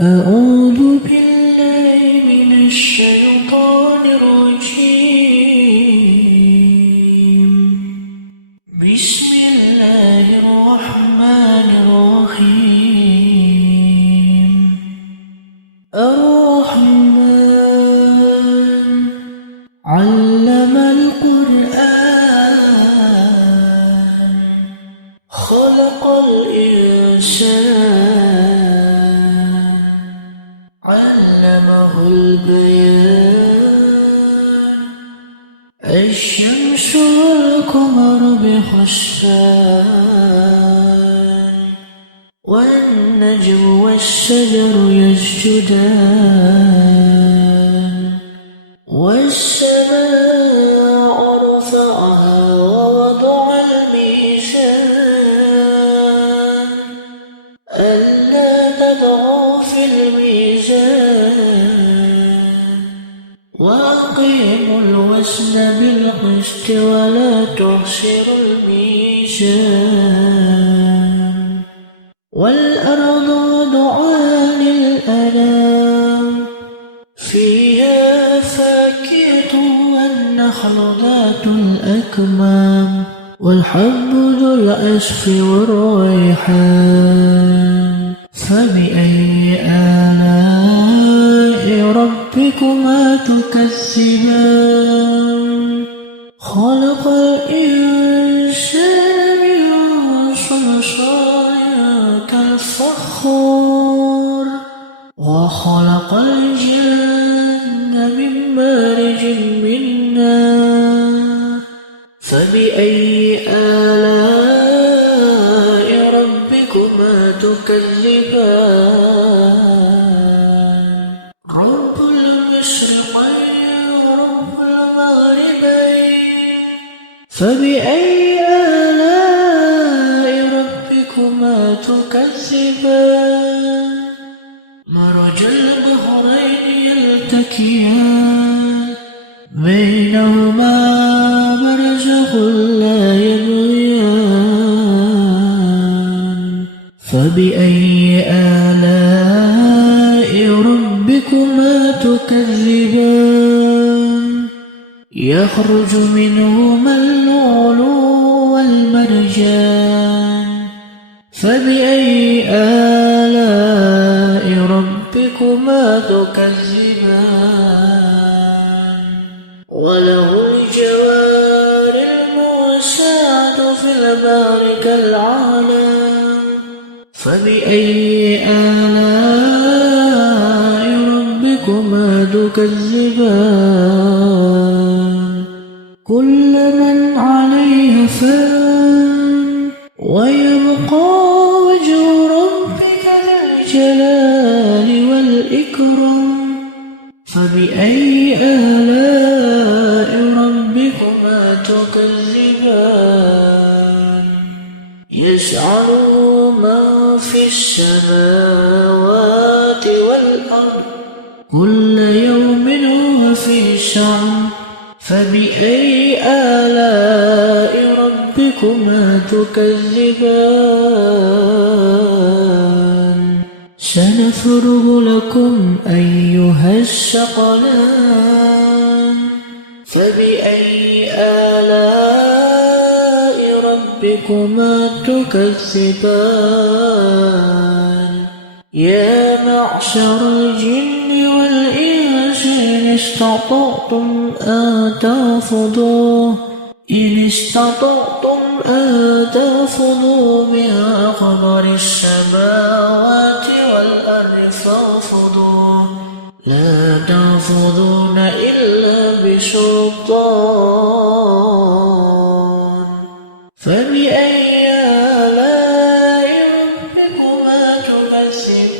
أعوذ بالله من الشيطان الرجيم. بسم الله الرحمن الرحيم. الرحمن علم القرآن خلق الإنسان علمه البيان. الشمس والقمر بحسبان والنجم والشجر يسجدان والسماء رفعها ووضع الميزان ألا تطغوا في الميزان وأقيموا الوزن بالقسط ولا تخسروا الميزان. والأرض وضعها للأنام فيها فاكهة والنخل ذات الأكمام والحب ذو العصف والريحان. فبأي آلاء ربكما تكذبان؟ خلق الإنسان من صلصال كالفخار وخلق الجن من مارج من نار. فبأي آلاء ربكما تكذبان؟ رب المشرقين ورب المغربين. فبأي آلاء ربكما تكذبان؟ مرج البحرين يلتقيان بينهما برزخ لا يبغيان. فبأي آلاء ربكما تكذبان؟ يخرج منهما اللؤلؤ والمرجان. فبأي آلاء ربكما تكذبان؟ وله الجوار الموسعة في البحر كالأعلام. فبأي آلاء ربكما تكذبان؟ كل من عليها فان ويبقى وجه ربك ذا الجلال والإكرام. فبأي آلاء ربكما تكذبان؟ يسأله من في السماوات والأرض كل يوم هو في شأن. فبأي آلاء ربكما تكذبان؟ سنفرغ لكم أيها الثقلان. فبأي آلاء ربكما تكذبان؟ يا معشر الجن والإنس إن استطعتم أن تنفذوا من أقطار السماوات والأرض فانفذوا لا تنفذون إلا بسلطان. فبأي آلاء ربكما تكذبان؟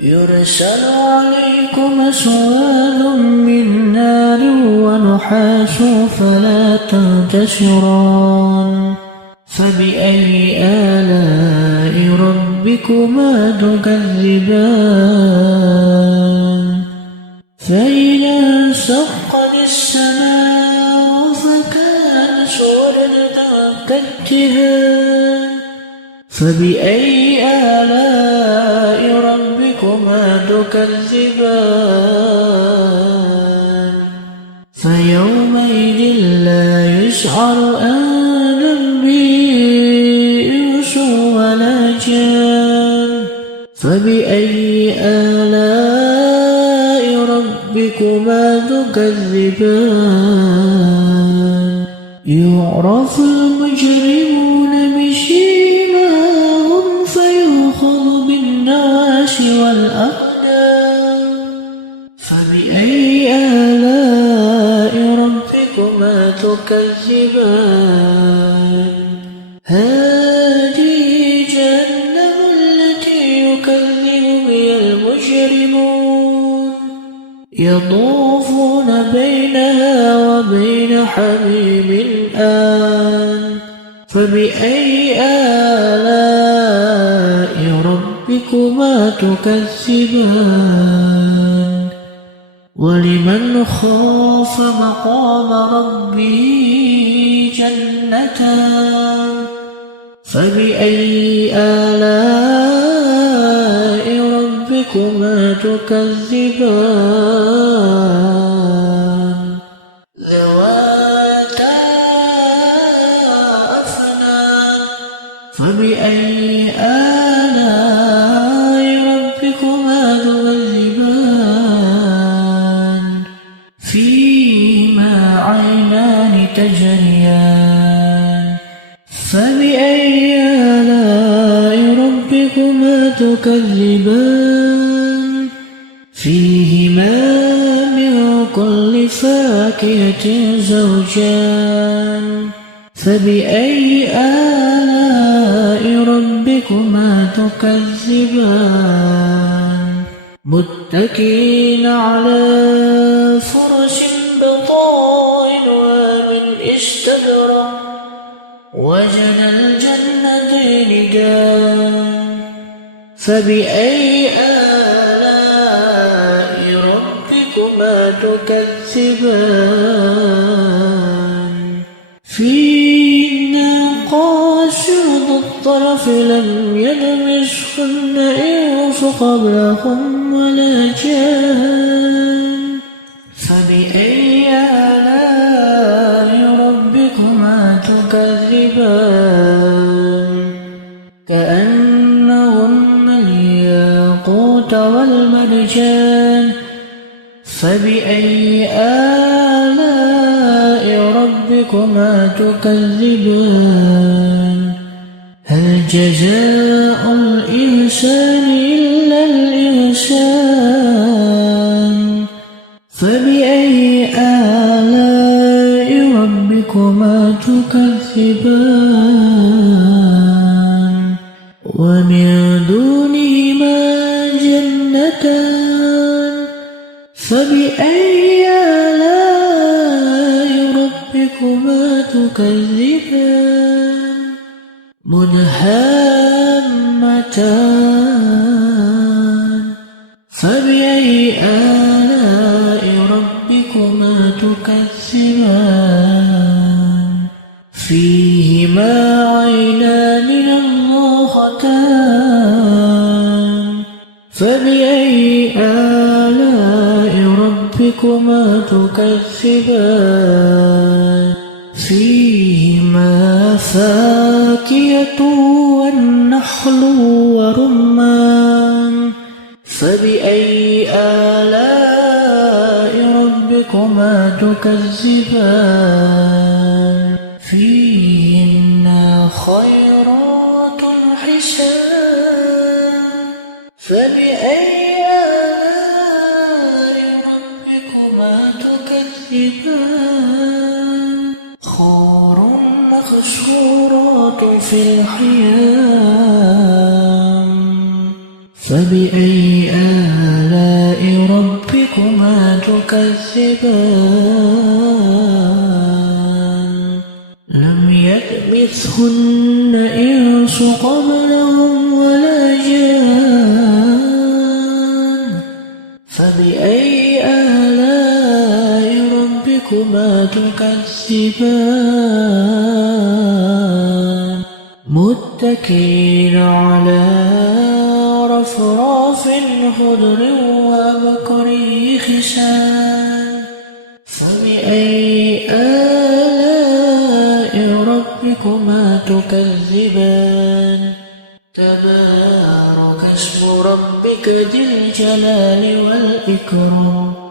يرسل عليكم سواد من نار ونحاس فلا تنتصران. فبأي آلاء ربكما تكذبان؟ فإذا انشقت السماء فكانت وردة كالدهان. فبأي آلاء تكذبان فيومئذ لا يسعر آدم بإنس ولا جان فبأي آلاء ربكما تكذبان يعرف المجرمون بسيماهم فيؤخذ بالنواصي والأقدام فبأي آلاء ربكما تكذبان هذه جهنم التي يكذب بها المجرمون يطوفون بينها وبين حميم آن فبأي آلاء ربكما تكذبان ولمن خاف مقام ربه جنتان فبأي آلاء ربكما تكذبان ذواتا أفنان فبأي آلاء ربكما تكذبان فيهما عينان تجريان فبأي آلاء ربكما تكذبان فيهما من كل فاكهة زوجان فبأي آلاء ربكما تكذبان متكئين على فرش بطائنها من استبرق وجنى الجنتين دان فبأي آلاء ربكما تكذبان فيهن قاصرات الطرف لم يلمسهن إنس قبلهم ولا جان فبأي آلاء ربكما تكذبان كأنهن الياقوت والمرجان فبأي آلاء ربكما تكذبان هل جزاء الإنسان إلا الإحسان فبأي آلاء ربكما تكذبان ومن دونهما جنتان فبأي آلاء ربكما تكذبان مدهامتان فبأي آلاء ربكما تكذبان فيهما عينان نضاختان فبأي آلاء ربكما تكذبان فيهما فاكهة والنخل ورمان فبأي آلاء ربكما تكذبان فيهن خيرات حسان فبأي آلاء ربكما تكذبان حور مقصورات في الخيام فبأي آلاء ربكما تكذبان لم يطمثهن إنس قبلهم ولا جان فبأي آلاء ربكما تكذبان متكئين على وأفراف خضر وأبقري خسان فبأي آلاء ربكما تكذبان تبارك اسم ربك ذي الجلال والإكرام